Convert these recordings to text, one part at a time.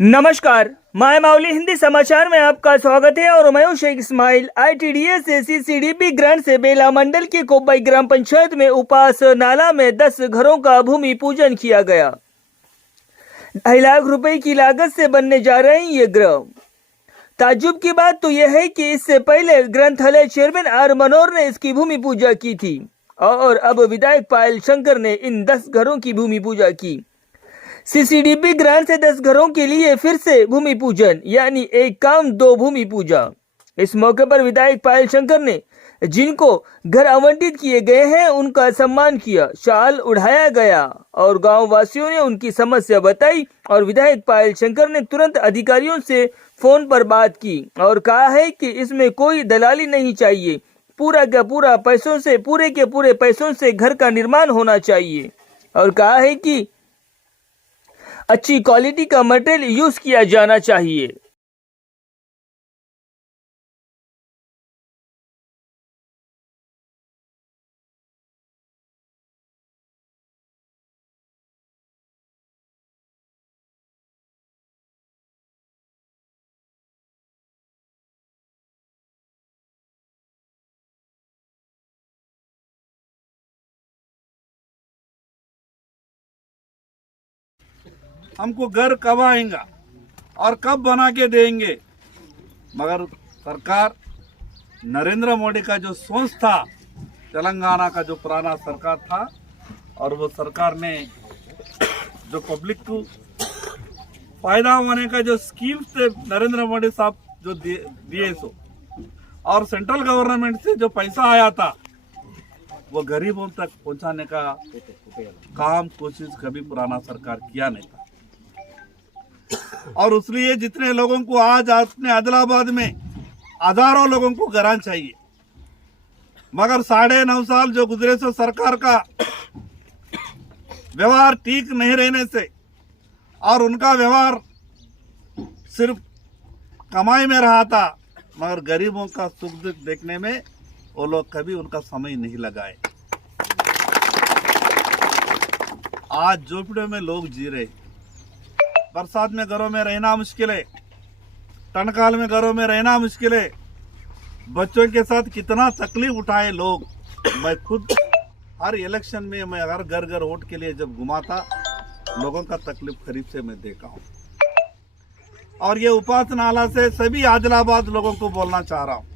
नमस्कार, माय माउली हिंदी समाचार में आपका स्वागत है और मैं हूं Sheikh Ismail. ITDS CCDP grant से बेला मंडल की कोबाई ग्राम पंचायत में उपास नाला में 10 घरों का भूमि पूजन किया गया। 2.5 लाख रुपए की लागत से बनने जा रहे हैं ये ग्राम। ताज्जुब की बात तो यह है कि इससे पहले ग्रंथालय चेयरमैन R मनोहर ने इसकी भूमि पूजा की थी और अब विधायक पायल शंकर ने इन 10 घरों की भूमि पूजा की। CCDP ग्रांट से 10 घरों के लिए फिर से भूमि पूजन, यानी एक काम दो भूमि पूजा। इस मौके पर विधायक पायल शंकर ने जिनको घर आवंटित किए गए हैं उनका सम्मान किया, शाल उड़ाया गया और गांव वासियों ने उनकी समस्या बताई और विधायक पायल शंकर ने तुरंत अधिकारियों से फोन पर बात की और कहा है कि इसमें कोई दलाली नहीं चाहिए, पूरा के पूरे पैसों से घर का निर्माण होना चाहिए और कहा है कि अच्छी क्वालिटी का मटेरियल यूज किया जाना चाहिए। हमको घर कब आएगा और कब बना के देंगे, मगर सरकार नरेंद्र मोदी का जो सोच था, तेलंगाना का जो पुराना सरकार था और वो सरकार ने जो पब्लिक को फायदा होने का जो स्कीम्स थे नरेंद्र मोदी साहब जो दिए सो, और सेंट्रल गवर्नमेंट से जो पैसा आया था वो गरीबों तक पहुंचाने का काम कोशिश कभी पुराना सरकार किया नहीं था। और इसलिए जितने लोगों को आज अपने आदिलाबाद में हजारों लोगों को घर चाहिए, मगर 9.5 साल जो गुजरे से सरकार का व्यवहार ठीक नहीं रहने से और उनका व्यवहार सिर्फ कमाई में रहा था, मगर गरीबों का सुख दुख देखने में वो लोग कभी उनका समय नहीं लगाए। आज झोपड़े में लोग जी रहे, बरसात में घरों में रहना मुश्किल है, ठंडकाल में घरों में रहना मुश्किल है, बच्चों के साथ कितना तकलीफ उठाए लोग। मैं खुद हर इलेक्शन में मैं हर घर घर वोट के लिए जब घुमा था, लोगों का तकलीफ करीब से मैं देखा हूँ। और ये उपास नाला से सभी आदिलाबाद लोगों को बोलना चाह रहा हूँ,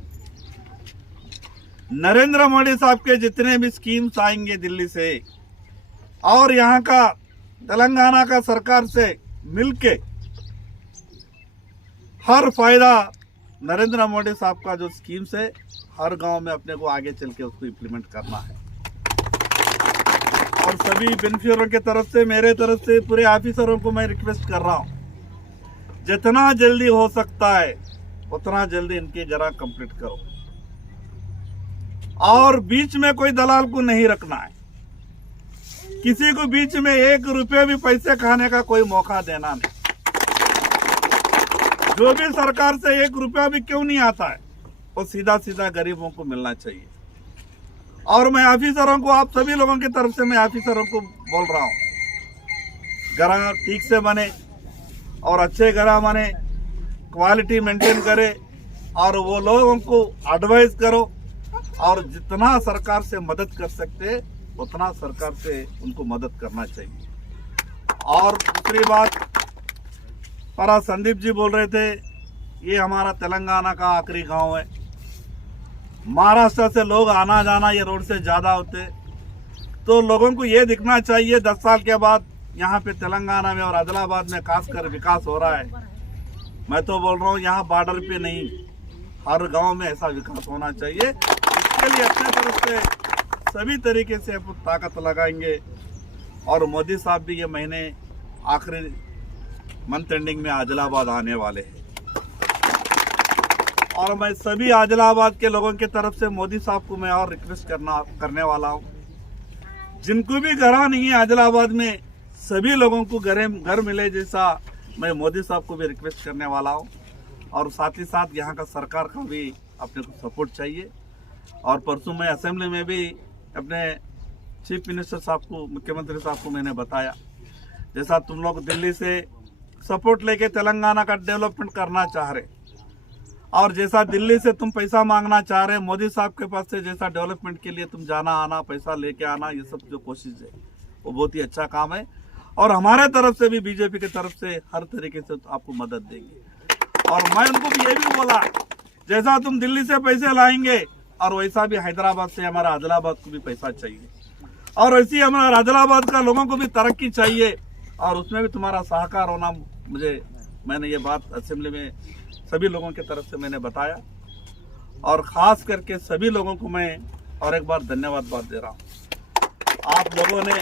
नरेंद्र मोदी साहब के जितने भी स्कीम्स आएंगे दिल्ली से और यहाँ का तेलंगाना का सरकार से मिलके, हर फायदा नरेंद्र मोदी साहब का जो स्कीम्स है हर गांव में अपने को आगे चल के उसको इम्प्लीमेंट करना है। और सभी बेनिफिशियरों के तरफ से, मेरे तरफ से पूरे ऑफिसरों को मैं रिक्वेस्ट कर रहा हूं, जितना जल्दी हो सकता है उतना जल्दी इनके जरा कंप्लीट करो और बीच में कोई दलाल को नहीं रखना है, किसी को बीच में 1 रुपये भी पैसे खाने का कोई मौका देना नहीं। जो भी सरकार से 1 रुपया भी क्यों नहीं आता है वो सीधा सीधा गरीबों को मिलना चाहिए। और मैं ऑफिसरों को, आप सभी लोगों की तरफ से मैं ऑफिसरों को बोल रहा हूँ, घर ठीक से बने और अच्छे घर बने, क्वालिटी मेंटेन करे और वो लोगों को एडवाइस करो और जितना सरकार से मदद कर सकते उतना सरकार से उनको मदद करना चाहिए। और दूसरी बात, परा संदीप जी बोल रहे थे, ये हमारा तेलंगाना का आखिरी गांव है, महाराष्ट्र से लोग आना जाना ये रोड से ज़्यादा होते, तो लोगों को ये दिखना चाहिए 10 साल के बाद यहाँ पे तेलंगाना में और आदिलाबाद में खासकर विकास हो रहा है। मैं तो बोल रहा हूँ यहाँ बॉर्डर पे नहीं, हर गांव में ऐसा विकास होना चाहिए। इसके लिए अपने तरफ से सभी तरीके से ताकत लगाएंगे और मोदी साहब भी ये महीने आखिरी मंथ एंडिंग में आदिलाबाद आने वाले हैं। और मैं सभी आदिलाबाद के लोगों की तरफ से मोदी साहब को मैं और रिक्वेस्ट करने वाला हूँ, जिनको भी घर नहीं है आदिलाबाद में, सभी लोगों को घर मिले जैसा मैं मोदी साहब को भी रिक्वेस्ट करने वाला हूँ। और साथ ही साथ यहाँ का सरकार का भी अपने को सपोर्ट चाहिए। और परसों मैं असेंबली में भी अपने चीफ मिनिस्टर साहब को, मुख्यमंत्री साहब को मैंने बताया, जैसा तुम लोग दिल्ली से सपोर्ट लेके तेलंगाना का डेवलपमेंट करना चाह रहे, और जैसा दिल्ली से तुम पैसा मांगना चाह रहे, मोदी साहब के पास से जैसा डेवलपमेंट के लिए तुम जाना आना, पैसा लेके आना, ये सब जो कोशिश है वो बहुत ही अच्छा काम है। और हमारे तरफ से भी, बीजेपी की तरफ से हर तरीके से आपको मदद देंगे। और मैं उनको भी ये भी बोला, जैसा तुम दिल्ली से पैसे लाएंगे और वैसा भी हैदराबाद से हमारा आदिलाबाद को भी पैसा चाहिए, और वैसे ही हमारा आदिलाबाद का लोगों को भी तरक्की चाहिए, और उसमें भी तुम्हारा सहकार होना। मैंने ये बात असेंबली में सभी लोगों की तरफ से मैंने बताया, और खास करके सभी लोगों को मैं और एक बार धन्यवाद बात दे रहा हूँ। आप लोगों ने,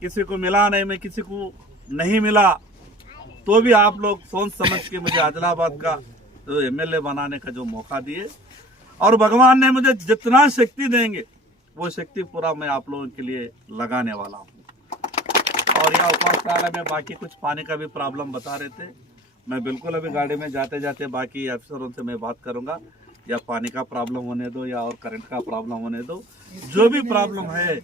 किसी को मिला नहीं, मैं किसी को नहीं मिला, तो भी आप लोग सोच समझ के मुझे आदिलाबाद का जो एमएलए बनाने का जो मौका दिए, और भगवान ने मुझे जितना शक्ति देंगे वो शक्ति पूरा मैं आप लोगों के लिए लगाने वाला हूँ। और यह उपासनालय में बाकी कुछ पानी का भी प्रॉब्लम बता रहे थे, मैं बिल्कुल अभी गाड़ी में जाते जाते बाकी अफसरों से मैं बात करूंगा, या पानी का प्रॉब्लम होने दो या और करंट का प्रॉब्लम होने दो, जो भी प्रॉब्लम है